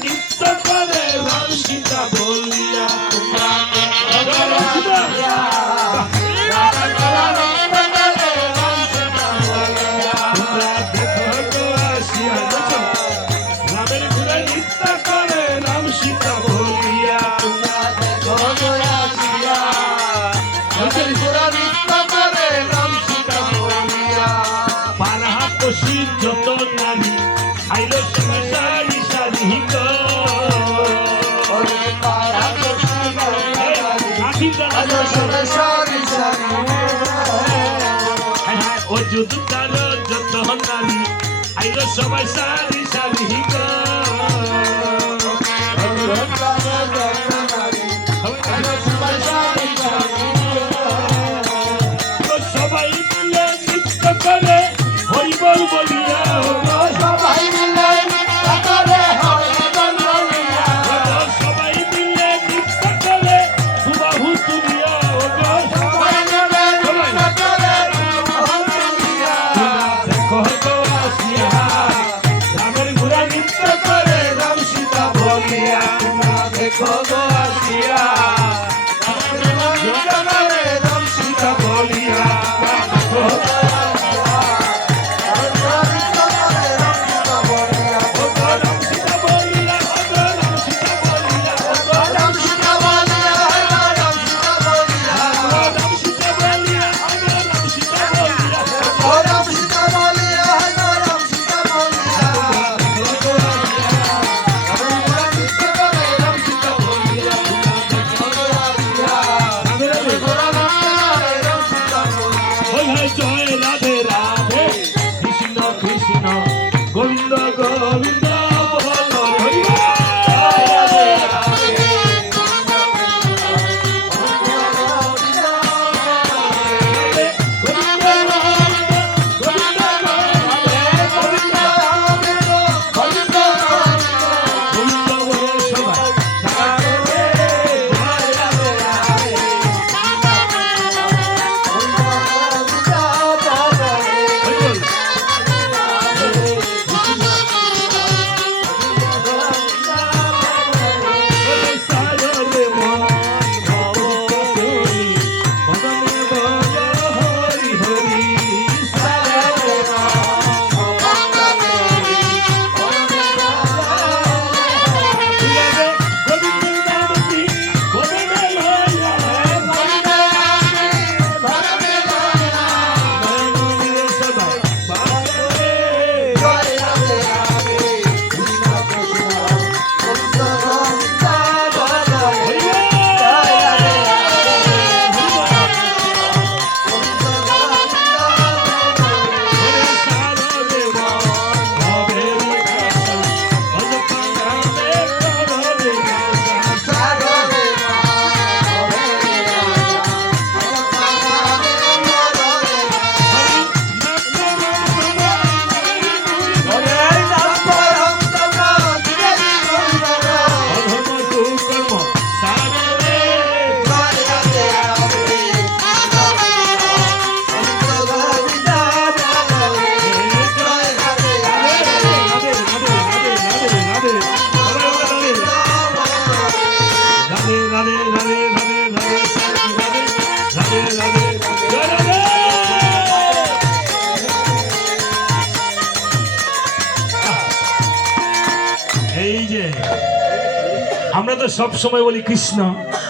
নিত্য করে লাঞ্ছিতা বলিয়া যুদ্ধ যত হকালি আইলো সবাই সারি সারি গো দেখো গো Radhe Radhe আমরা তো সব সময় বলি কৃষ্ণ।